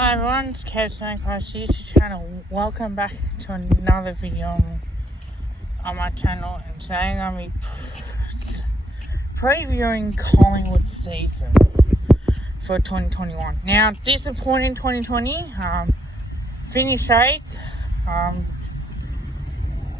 Hi everyone, it's Captain Across YouTube channel. Welcome back to another video on my channel, and today I'm going to be previewing Collingwood season for 2021. Now, disappointing 2020, finished 8th,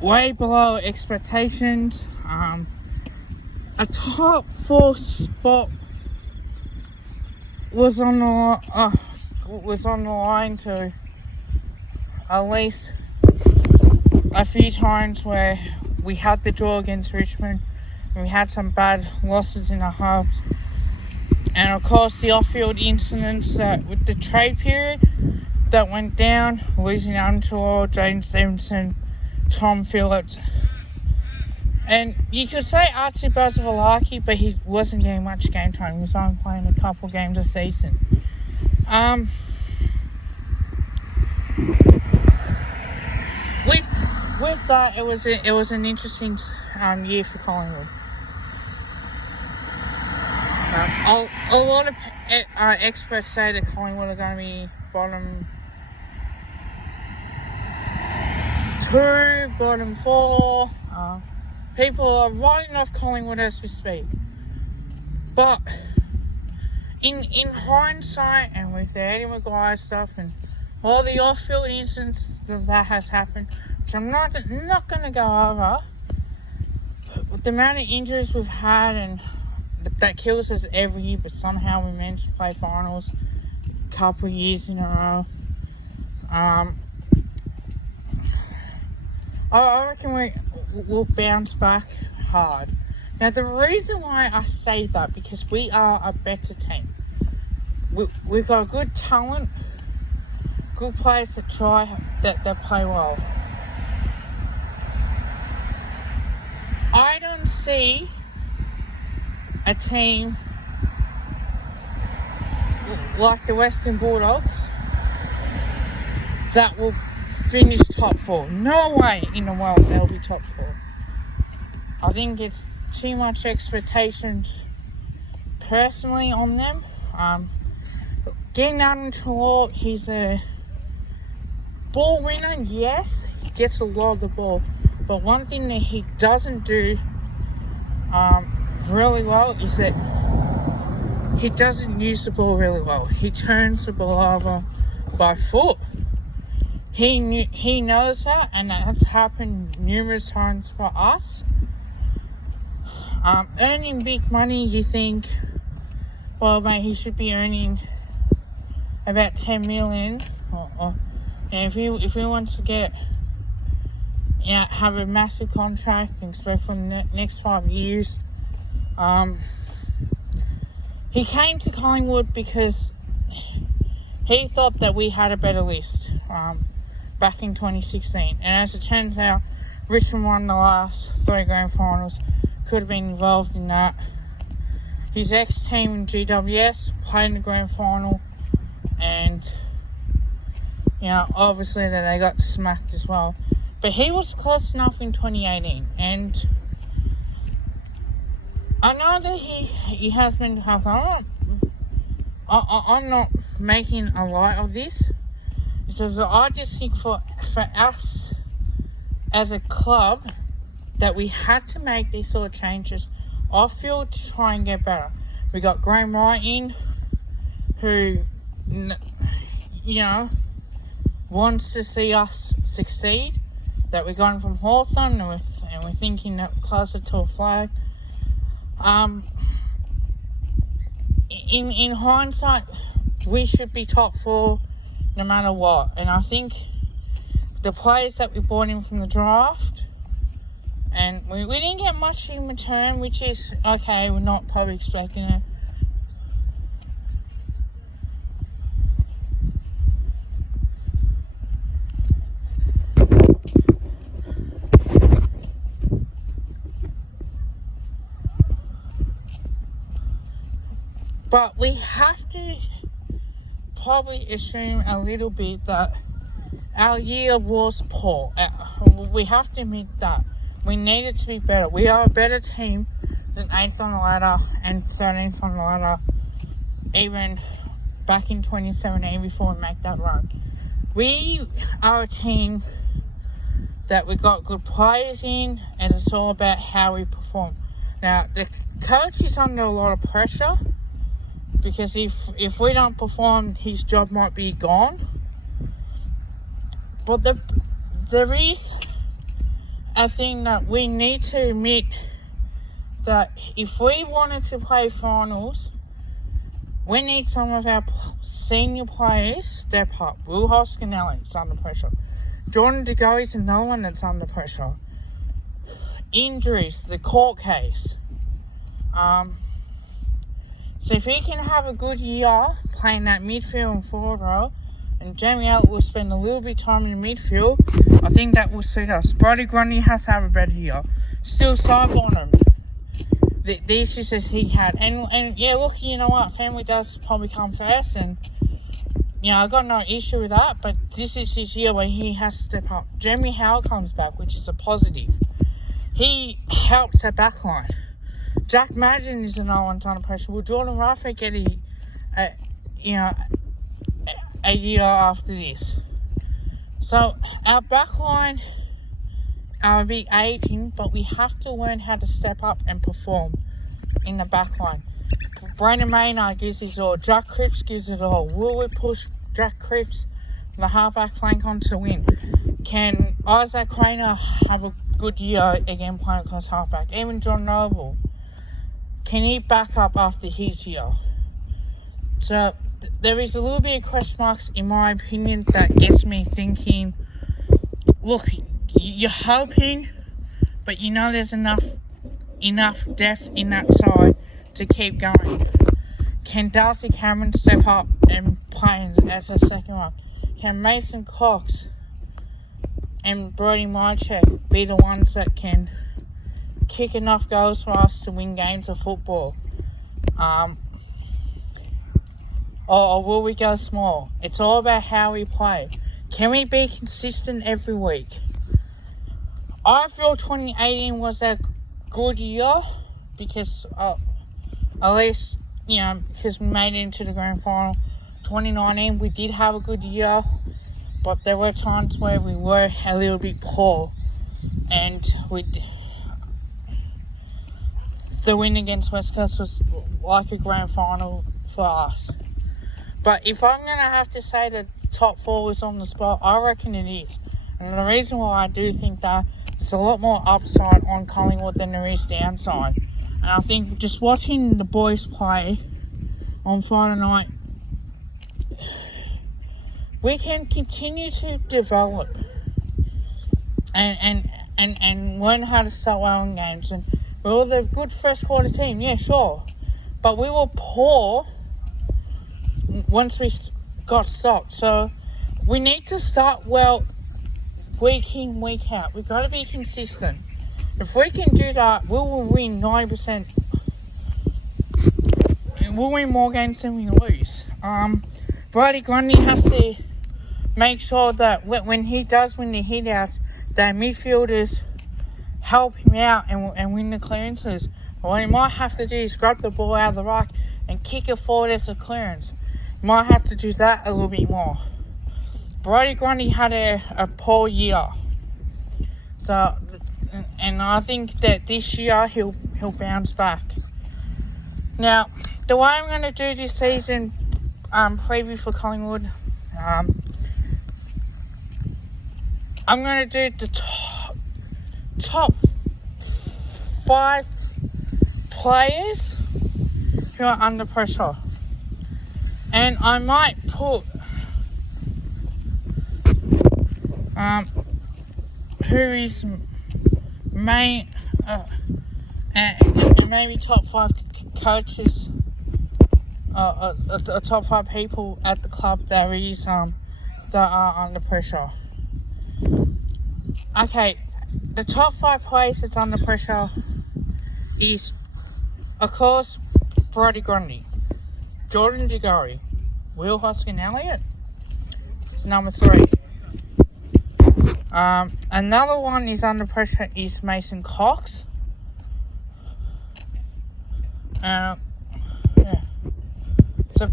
way below expectations. A top 4 spot was on the line to at least a few times where we had the draw against Richmond and we had some bad losses in the halves, and of course the off-field incidents that with the trade period that went down, losing Antor, Jaden Stevenson, Tom Phillips, and you could say Archie Basavalaki, but he wasn't getting much game time. He was only playing a couple games a season. With that, it was an interesting year for Collingwood. A lot of experts say that Collingwood are going to be bottom 2, bottom 4. People are writing off Collingwood as we speak. But in hindsight, and with the Eddie Maguire stuff and all the off-field incidents that has happened, which I'm not going to go over, with the amount of injuries we've had, and that kills us every year, but somehow we managed to play finals a couple of years in a row. I reckon we'll bounce back hard. Now, the reason why I say that, because we are a better team. We've got good talent, good players that play well. I don't see a team like the Western Bulldogs that will finish top 4. No way in the world they'll be top 4. I think it's too much expectations personally on them. Getting out into law, he's a ball winner, yes, he gets a lot of the ball, but one thing that he doesn't do really well is that he doesn't use the ball really well. He turns the ball over by foot. He knows that, and that's happened numerous times for us. Earning big money, you think, well, mate, he should be earning about 10 million, and if he wants to get, have a massive contract and expect for the next 5 years. He came to Collingwood because he thought that we had a better list back in 2016, and as it turns out, Richmond won the last 3 grand finals. Could have been involved in that. His ex-team in GWS played in the grand final, and obviously that they got smacked as well. But he was close enough in 2018, and I know that he has been tough. I'm not making a light of this. Because I just think for us as a club that we had to make these sort of changes off field to try and get better. We got Graham Wright in, who wants to see us succeed. That we got him from Hawthorn, and we're thinking that closer to a flag. In hindsight, we should be top 4 no matter what. And I think the players that we brought in from the draft, and we didn't get much in return, which is okay. We're not probably expecting it. But we have to probably assume a little bit that our year was poor. We have to admit that. We needed to be better. We are a better team than 8th on the ladder and 13th on the ladder, even back in 2017 before we make that run. We are a team that we got good players in, and it's all about how we perform. Now, the coach is under a lot of pressure because if we don't perform, his job might be gone. But there is a thing that we need to admit, that if we wanted to play finals, we need some of our senior players step up. Will Hoskinelli is under pressure. Jordan De Goey is another one that's under pressure. Injuries, the court case. So if he can have a good year playing that midfield and forward row, and Jamie Elliott will spend a little bit of time in the midfield, I think that will suit us. Brodie Grundy has to have a better year. Still sideline him. The issues that he had. And yeah, look, you know what? Family does probably come first, and you know, I got no issue with that, but this is his year where he has to step up. Jeremy Howe comes back, which is a positive. He helps at backline. Jack Madden is another one under pressure. Will Jordan Rafferty get a year after this? So our backline are a bit aging, but we have to learn how to step up and perform in the backline. Brandon Maynard gives his all. Jack Cripps gives it all. Will we push Jack Cripps, the halfback flank, on to win? Can Isaac Craner have a good year again playing across halfback? Even John Noble, can he back up after his year? So there is a little bit of question marks, in my opinion, that gets me thinking, look, you're hoping, but you know there's enough depth in that side to keep going. Can Darcy Cameron step up and play as a second row? Can Mason Cox and Brody Mychek be the ones that can kick enough goals for us to win games of football? Or will we go small? It's all about how we play. Can we be consistent every week? I feel 2018 was a good year because at least, you know, because we made it into the grand final. 2019, we did have a good year, but there were times where we were a little bit poor, and the win against West Coast was like a grand final for us. But if I'm going to have to say that top four was on the spot, I reckon it is. And the reason why I do think that, there's a lot more upside on Collingwood than there is downside. And I think just watching the boys play on Friday night, we can continue to develop and learn how to start well in games. And we were the good first quarter team, yeah, sure. But we were poor once we got stopped. So we need to start well week in, week out. We've got to be consistent. If we can do that, we will win 90%. We'll win more games than we lose. Brodie Grundy has to make sure that when he does win the hit-outs, that midfielders help him out and win the clearances. What he might have to do is grab the ball out of the ruck and kick it forward as a clearance. He might have to do that a little bit more. Brodie Grundy had a poor year. So, and I think that this year he'll bounce back. Now, the way I'm going to do this season preview for Collingwood, I'm going to do the top 5 players who are under pressure. And I might put who is main and maybe top 5 coaches, top 5 people at the club that are under pressure. Okay, the top 5 players that's under pressure is, of course, Brodie Grundy, Jordan De Goey, Will Hoskinelli is number 3. Another one is under pressure is Mason Cox. Yeah. So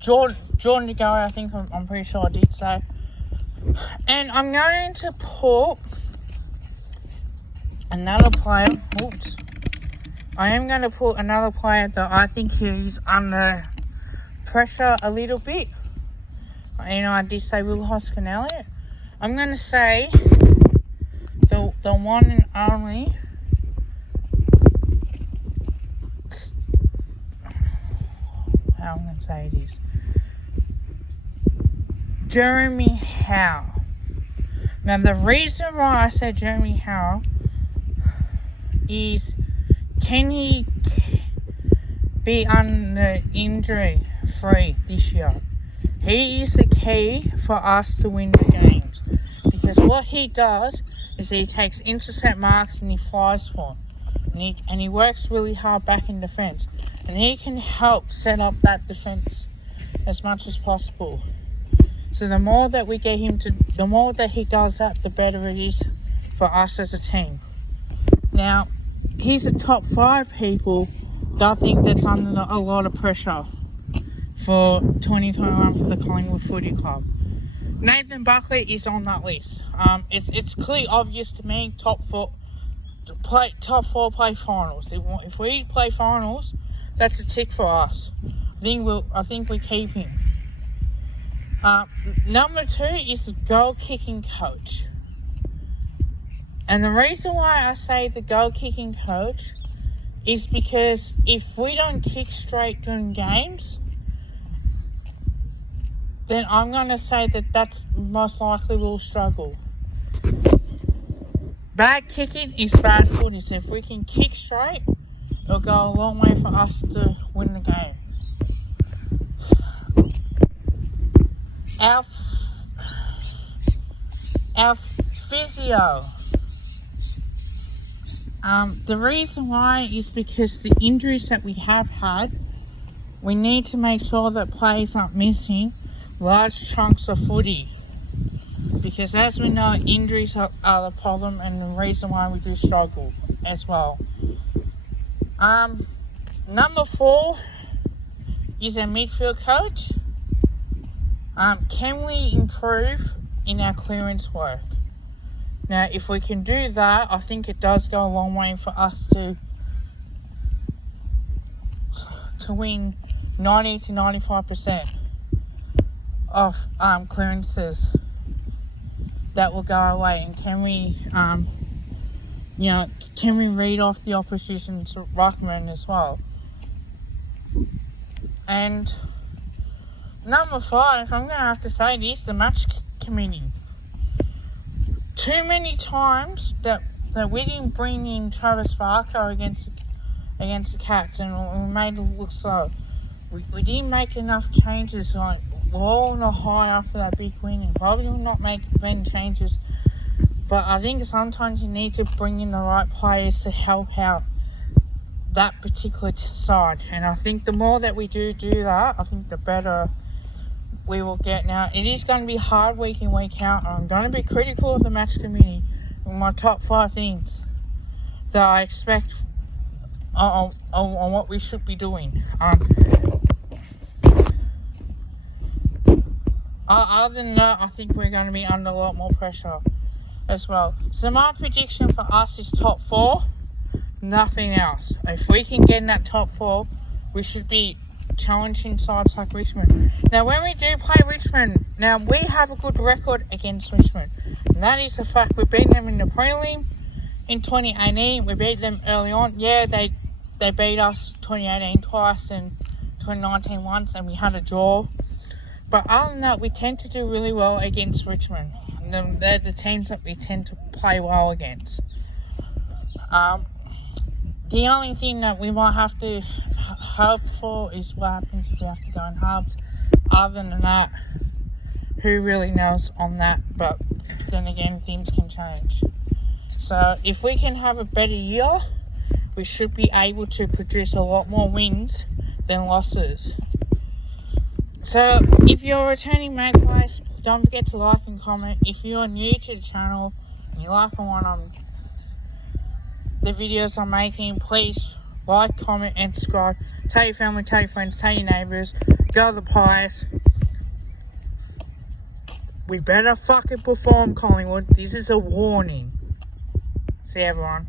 Jordan to go. I think I'm pretty sure I did so. And I'm going to put another player. Oops. I am going to put another player that I think he's under pressure a little bit. I did say Will Hoskin Elliott. I'm going to say the one and only how I'm going to say it is Jeremy Howe. Now the reason why I said Jeremy Howe is, can he be under injury free this year? He is the key for us to win the games, because what he does is he takes intercept marks and he flies for them, and he works really hard back in defence, and he can help set up that defence as much as possible. So the more that we get him to, the more that he does that, the better it is for us as a team. Now, he's a top 5 people that I think that's under a lot of pressure for 2021 for the Collingwood Footy Club. Nathan Buckley is on that list. It's clearly obvious to me. Top 4 play finals. If we play finals, that's a tick for us. I think we keep him. Number 2 is the goal kicking coach. And the reason why I say the goal kicking coach is because if we don't kick straight during games, then I'm going to say that's most likely we'll struggle. Bad kicking is bad footy. So if we can kick straight, it'll go a long way for us to win the game. Our physio. The reason why is because the injuries that we have had, we need to make sure that players aren't missing large chunks of footy, because as we know, injuries are the problem and the reason why we do struggle as well. Number 4 is our midfield coach. Can we improve in our clearance work? Now, if we can do that, I think it does go a long way for us to win 90 to 95% of clearances that will go away. And can we can we read off the opposition's ruckman as well? And number 5, I'm going to have to say this, the match committee. Too many times that we didn't bring in Travis Farker against the Cats, and we made it look slow. We didn't make enough changes. Like, we're all on a high after that big win. Probably will not make many changes, but I think sometimes you need to bring in the right players to help out that particular side. And I think the more that we do that, I think the better we will get. Now, it is going to be hard week in, week out. I'm going to be critical of the match committee and my top 5 things that I expect on what we should be doing. Other than that, I think we're going to be under a lot more pressure as well. So my prediction for us is top 4, nothing else. If we can get in that top 4, we should be challenging sides like Richmond. Now, when we do play Richmond, now we have a good record against Richmond, and that is the fact. We beat them in the prelim in 2018. We beat them early on. Yeah, they beat us 2018 twice and 2019 once, and we had a draw. But other than that, we tend to do really well against Richmond. And they're the teams that we tend to play well against. The only thing that we might have to hope for is what happens if we have to go in halves. Other than that, who really knows on that? But then again, things can change. So if we can have a better year, we should be able to produce a lot more wins than losses. So if you're a returning Magpies, don't forget to like and comment. If you're new to the channel and you like the videos I'm making, please like, comment and subscribe. Tell your family, tell your friends, tell your neighbours. Go the Pies. We better fucking perform, Collingwood. This is a warning. See everyone.